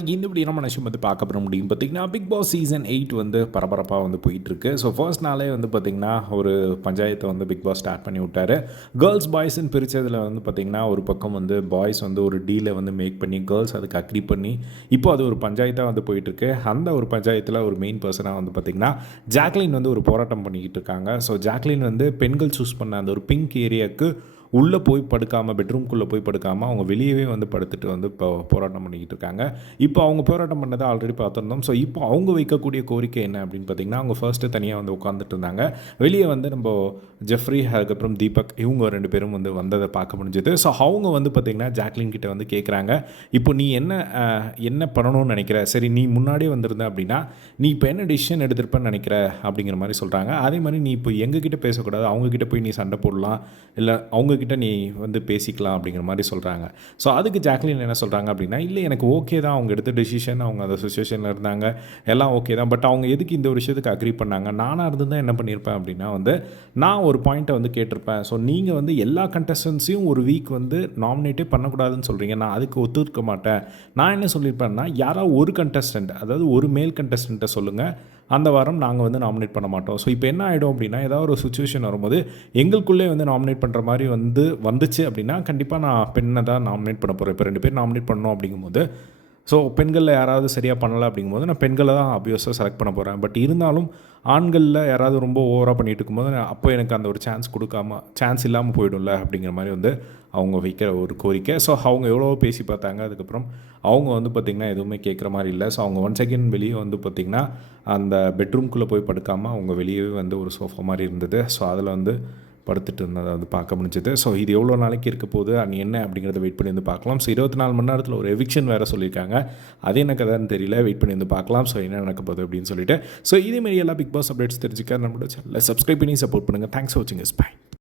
இந்த இப்படி நம்ம நிச்சயம் வந்து பார்க்க போகிற முடியும். பார்த்திங்கன்னா பிக் பாஸ் சீசன் எயிட் வந்து பரபரப்பாக வந்து போயிட்டுருக்கு ஸோ ஃபர்ஸ்ட் நாளே வந்து பார்த்திங்கன்னா ஒரு பஞ்சாயத்தை வந்து பிக் பாஸ் ஸ்டார்ட் பண்ணி விட்டாரு. கேர்ள்ஸ் பாய்ஸ்ன்னு பிரித்ததில் வந்து பார்த்திங்கன்னா ஒரு பக்கம் வந்து பாய்ஸ் வந்து ஒரு டீலை வந்து மேக் பண்ணி கேர்ள்ஸ் அதுக்கு அக்ரி பண்ணி இப்போ அது ஒரு பஞ்சாயத்தாக வந்து போயிட்டுருக்கு அந்த ஒரு பஞ்சாயத்தில் ஒரு மெயின் பர்சனாக வந்து பார்த்திங்கன்னா ஜாக்லின் வந்து ஒரு போராட்டம் பண்ணிக்கிட்டு இருக்காங்க. ஸோ ஜாக்லின் வந்து பெண்கள் சூஸ் பண்ண அந்த ஒரு பிங்க் ஏரியாவுக்கு உள்ளே போய் படுக்காமல் பெட்ரூம்குள்ளே போய் படுக்காமல் அவங்க வெளியவே வந்து படுத்துட்டு வந்து இப்போ போராட்டம் பண்ணிக்கிட்டு இருக்காங்க. இப்போ அவங்க போராட்டம் பண்ணதை ஆல்ரெடி பார்த்துருந்தோம். ஸோ இப்போ அவங்க வைக்கக்கூடிய கோரிக்கை என்ன அப்படின்னு பார்த்தீங்கன்னா அவங்க ஃபர்ஸ்ட்டு தனியாக வந்து உட்காந்துட்டு இருந்தாங்க. வெளியே வந்து நம்ம ஜெஃப்ரி அதுக்கப்புறம் தீபக் இவங்க ரெண்டு பேரும் வந்து வந்ததை பார்க்க முடிஞ்சது. ஸோ அவங்க வந்து பார்த்திங்கன்னா ஜாக்லின் கிட்ட வந்து கேட்குறாங்க இப்போ நீ என்ன என்ன பண்ணணும்னு நினைக்கிற? சரி நீ முன்னாடியே வந்திருந்த அப்படின்னா நீ இப்போ என்ன டிசிஷன் எடுத்திருப்பேன்னு நினைக்கிற? அப்படிங்கிற மாதிரி சொல்கிறாங்க அதே மாதிரி நீ இப்போ எங்ககிட்ட பேசக்கூடாது. அவங்கக்கிட்ட போய் நீ சண்டை போடலாம். இல்லை அவங்க அவர்கிட்ட நீ வந்து பேசிக்கலாம் அப்படிங்கிற மாதிரி சொல்கிறாங்க ஸோ அதுக்கு ஜாக்லின் என்ன சொல்கிறாங்க அப்படின்னா இல்லை எனக்கு ஓகே தான். அவங்க எடுத்த டெசிஷன் அவங்க அந்த சுச்சுவேஷனில் இருந்தாங்க. எல்லாம் ஓகே தான். பட் அவங்க எதுக்கு இந்த ஒரு விஷயத்துக்கு அக்ரி பண்ணாங்க? நானாக இருந்தால் என்ன பண்ணியிருப்பேன் அப்படின்னா வந்து நான் ஒரு பாயிண்ட்டை வந்து கேட்டிருப்பேன். ஸோ நீங்கள் வந்து எல்லா கண்டஸ்டன்ஸையும் ஒரு வீக் வந்து நாமினேட்டே பண்ணக்கூடாதுன்னு சொல்கிறீங்க நான் அதுக்கு ஒத்துக்க மாட்டேன். நான் என்ன சொல்லியிருப்பேன்னா யாராவது ஒரு கண்டஸ்டன்ட் அதாவது ஒரு மேல் கண்டஸ்டண்ட்டை சொல்லுங்கள் அந்த வாரம் நாங்கள் வந்து நாமினேட் பண்ண மாட்டோம். ஸோ இப்போ என்ன ஆகிடும் அப்படின்னா ஏதாவது ஒரு சுச்சுவேஷன் வரும்போது எங்களுக்குள்ளே வந்து நாமினேட் பண்ணுற மாதிரி வந்து வந்துச்சு அப்படின்னா கண்டிப்பாக நான் பெண்ணை தான் நாமினேட் பண்ண போகிறேன் இப்போ ரெண்டு பேர் நாமினேட் பண்ணோம் அப்படிங்கும்போது ஸோ பெண்களில் யாராவது சரியாக பண்ணலை அப்படிங்கும்போது நான் பெண்களை தான் அபியஸாக செலக்ட் பண்ண போகிறேன் பட் இருந்தாலும் ஆண்களில் யாராவது ரொம்ப ஓவராக பண்ணிட்டு இருக்கும்போது நான் அப்போ எனக்கு அந்த ஒரு சான்ஸ் கொடுக்காம சான்ஸ் இல்லாமல் போயிடும்ல அப்படிங்கிற மாதிரி வந்து அவங்க வைக்கிற ஒரு கோரிக்கை. ஸோ அவங்க எவ்வளோ பேசி பார்த்தாங்க. அதுக்கப்புறம் அவங்க வந்து பார்த்திங்கன்னா எதுவுமே கேட்குற மாதிரி இல்லை. ஸோ அவங்க ஒன் செகண்ட் வெளியே வந்து பார்த்திங்கன்னா அந்த பெட்ரூம்குள்ளே போய் படுக்காமல் அவங்க வெளியே வந்து ஒரு சோஃபா மாதிரி இருந்தது. ஸோ அதில் வந்து படுத்துட்டு இருந்தது வந்து பார்க்க முடிஞ்சது. ஸோ இது எவ்வளோ நாளைக்கு இருக்க போகுது? அண்ட் என்ன அப்படிங்கிறத வெயிட் பண்ணி வந்து பார்க்கலாம். ஸோ இருபத்தி நாலு மணி நேரத்தில் ஒரு எவிக்ஷன் வேறு சொல்லியிருக்காங்க. அது என்ன கதைன்னு தெரியல. வெயிட் பண்ணி வந்து பார்க்கலாம். ஸோ என்ன நடக்க போகுது அப்படின்னு சொல்லிட்டு. ஸோ இதேமாரி எல்லா பிக் பாஸ் அப்டேட்ஸ் தெரிஞ்சுக்க நம்மளோட சேனலில் சப்ஸ்கிரைப் பண்ணி சப்போர்ட் பண்ணுங்கள் தேங்க்ஸ் ஃபார் வாட்சிங் இஸ் பை